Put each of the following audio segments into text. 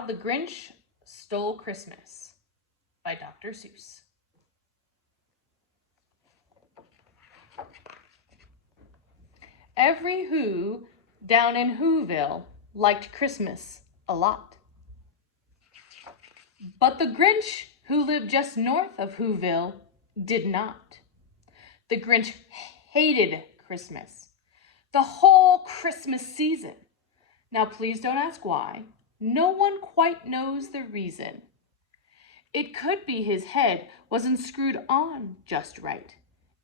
How the Grinch Stole Christmas by Dr. Seuss. Every Who down in Whoville liked Christmas a lot. But the Grinch who lived just north of Whoville did not. The Grinch hated Christmas, the whole Christmas season. Now please don't ask why. No one quite knows the reason. It could be his head wasn't screwed on just right.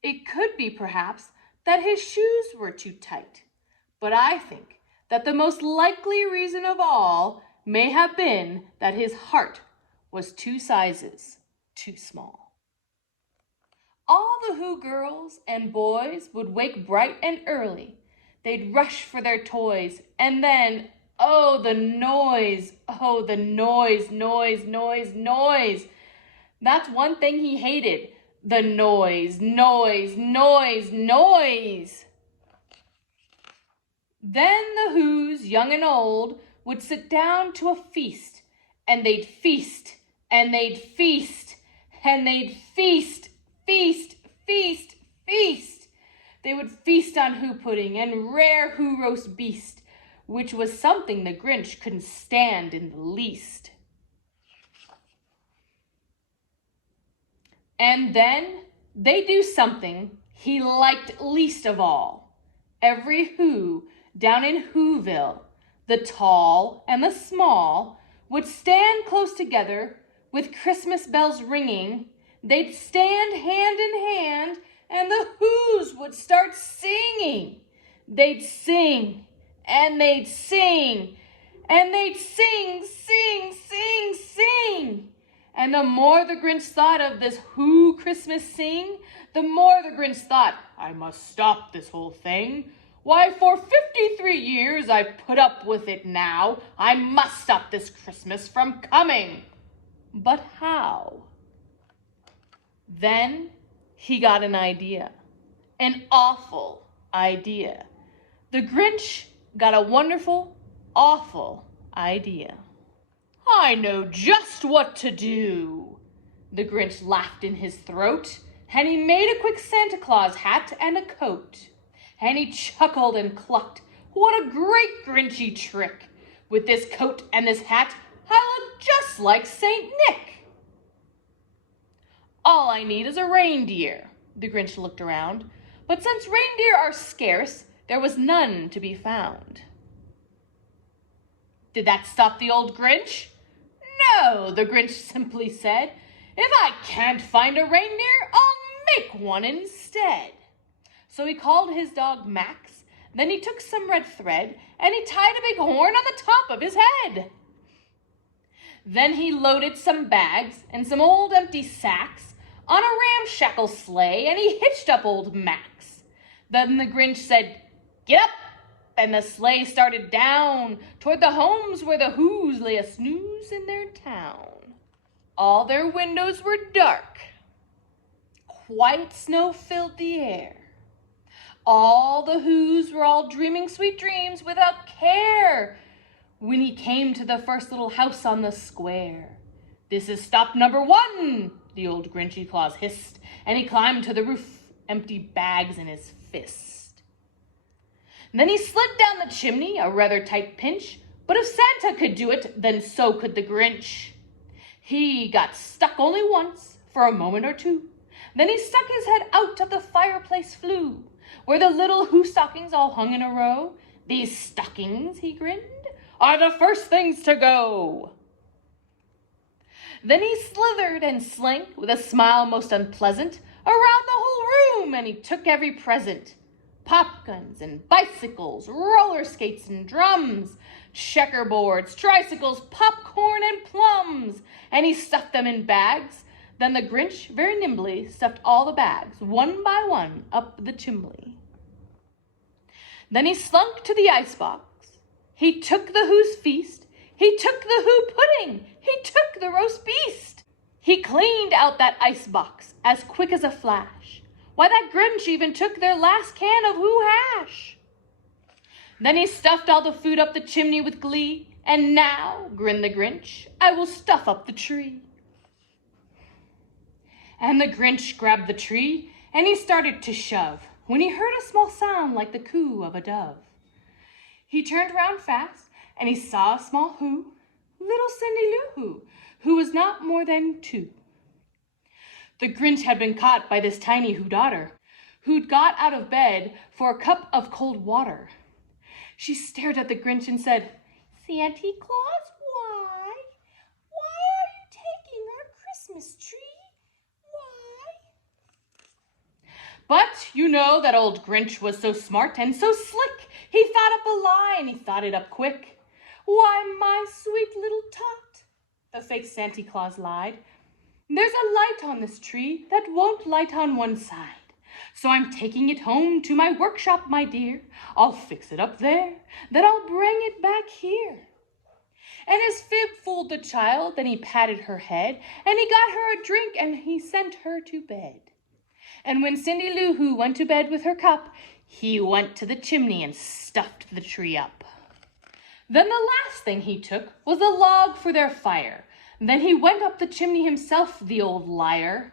It could be perhaps that his shoes were too tight. But I think that the most likely reason of all may have been that his heart was 2 sizes too small. All the Who girls and boys would wake bright and early. They'd rush for their toys, and then, oh, the noise, noise. That's one thing he hated, the noise. Then the Who's, young and old, would sit down to a feast, and they'd feast, and they'd feast, and they'd feast. They would feast on Who pudding and rare Who roast beast, which was something the Grinch couldn't stand in the least. And then they'd do something he liked least of all. Every Who down in Whoville, the tall and the small, would stand close together with Christmas bells ringing. They'd stand hand in hand, and the Who's would start singing. They'd sing, and they'd sing, and they'd sing. And the more the Grinch thought of this Who Christmas sing, the more the Grinch thought, I must stop this whole thing. Why, for 53 years I've put up with it now. I must stop this Christmas from coming. But how? Then he got an idea, an awful idea. The Grinch got a wonderful, awful idea. I know just what to do. The Grinch laughed in his throat, and he made a quick Santa Claus hat and a coat. And he chuckled and clucked, what a great Grinchy trick. With this coat and this hat, I look just like Saint Nick. All I need is a reindeer. The Grinch looked around, but since reindeer are scarce, there was none to be found. Did that stop the old Grinch? No, the Grinch simply said, if I can't find a reindeer, I'll make one instead. So he called his dog Max, then he took some red thread, and he tied a big horn on the top of his head. Then he loaded some bags and some old empty sacks on a ramshackle sleigh, and he hitched up old Max. Then the Grinch said, get up, and the sleigh started down toward the homes where the Who's lay a snooze in their town. All their windows were dark. Quiet snow filled the air. All the Who's were all dreaming sweet dreams without care. When he came to the first little house on the square. This is stop number 1, the old Grinchy Claus hissed, and he climbed to the roof, empty bags in his fist. And then he slid down the chimney, a rather tight pinch, but if Santa could do it, then so could the Grinch. He got stuck only once, for a moment or two. Then he stuck his head out of the fireplace flue, where the little Who stockings all hung in a row. These stockings, he grinned, are the first things to go. Then he slithered and slank, with a smile most unpleasant, around the whole room, and he took every present. Pop guns and bicycles, roller skates and drums, checkerboards, tricycles, popcorn and plums, and he stuffed them in bags. Then the Grinch very nimbly stuffed all the bags, one by one, up the chimney. Then he slunk to the icebox. He took the Who's feast. He took the Who pudding. He took the roast beast. He cleaned out that icebox as quick as a flash. Why, that Grinch even took their last can of Who hash. Then he stuffed all the food up the chimney with glee, And now, grinned the Grinch, I will stuff up the tree. And the Grinch grabbed the tree, and he started to shove, when he heard a small sound like the coo of a dove. He turned round fast, and he saw a small who, little Cindy Lou who was not more than 2. The Grinch had been caught by this tiny who daughter, who'd got out of bed for a cup of cold water. She stared at the Grinch and said, "Santa Claus, why? Why are you taking our Christmas tree? Why?" But you know that old Grinch was so smart and so slick. He thought up a lie and he thought it up quick. "Why, my sweet little tot," the fake Santa Claus lied, "there's a light on this tree that won't light on one side. So I'm taking it home to my workshop, my dear. I'll fix it up there, then I'll bring it back here." And his fib fooled the child, then he patted her head, and he got her a drink, and he sent her to bed. And when Cindy Lou Who went to bed with her cup, he went to the chimney and stuffed the tree up. Then the last thing he took was a log for their fire. Then he went up the chimney himself, the old liar.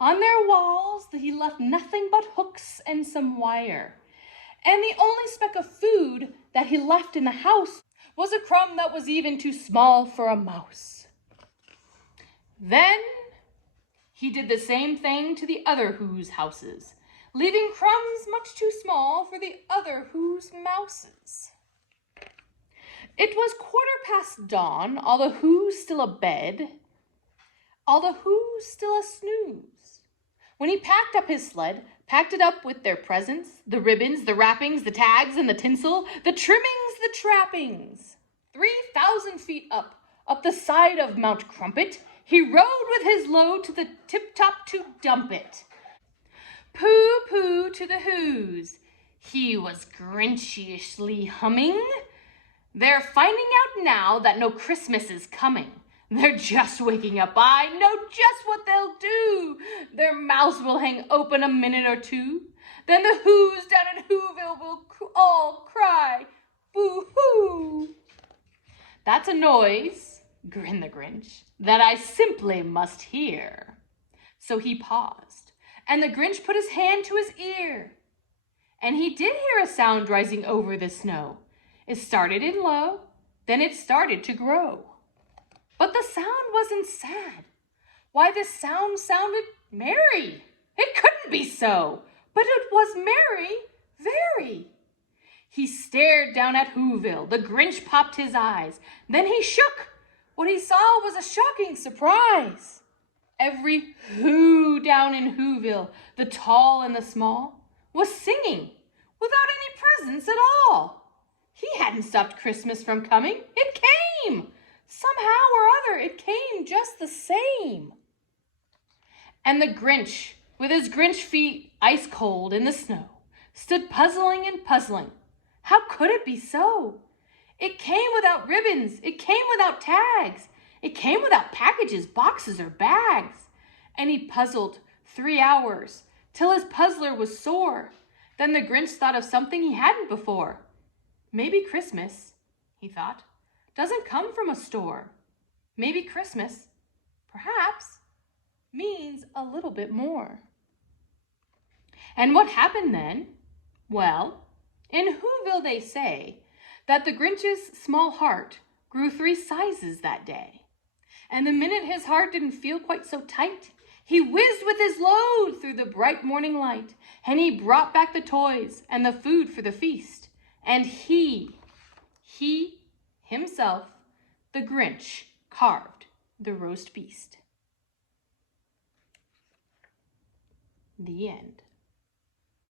On their walls he left nothing but hooks and some wire. And the only speck of food that he left in the house was a crumb that was even too small for a mouse. Then he did the same thing to the other Who's houses, leaving crumbs much too small for the other Who's mouses. It was 1/4 dawn, all the Who's still abed, all the Who's still a snooze, when he packed up his sled, packed it up with their presents, the ribbons, the wrappings, the tags, and the tinsel, the trimmings, the trappings. 3,000 feet up the side of Mount Crumpet, he rode with his load to the tip-top to dump it. Pooh-pooh to the Who's, he was grinchishly humming. They're finding out now that no Christmas is coming. They're just waking up. I know just what they'll do. Their mouths will hang open a minute or two. Then the Who's down in Whoville will all cry, boo-hoo. "That's a noise," grinned the Grinch, "that I simply must hear." So he paused, and the Grinch put his hand to his ear. And he did hear a sound rising over the snow. It started in low, then it started to grow. But the sound wasn't sad. Why, the sound sounded merry. It couldn't be so, but it was merry, very. He stared down at Whoville. The Grinch popped his eyes. Then he shook. What he saw was a shocking surprise. Every Who down in Whoville, the tall and the small, was singing without any presents at all. He hadn't stopped Christmas from coming. It came. Somehow or other, it came just the same. And the Grinch, with his Grinch feet ice cold in the snow, stood puzzling and puzzling. How could it be so? It came without ribbons. It came without tags. It came without packages, boxes, or bags. And he puzzled 3 hours, till his puzzler was sore. Then the Grinch thought of something he hadn't before. Maybe Christmas, he thought, doesn't come from a store. Maybe Christmas, perhaps, means a little bit more. And what happened then? Well, in Whoville they say that the Grinch's small heart grew 3 sizes that day. And the minute his heart didn't feel quite so tight, he whizzed with his load through the bright morning light, and he brought back the toys and the food for the feast. And he himself, the Grinch, carved the roast beast. The end.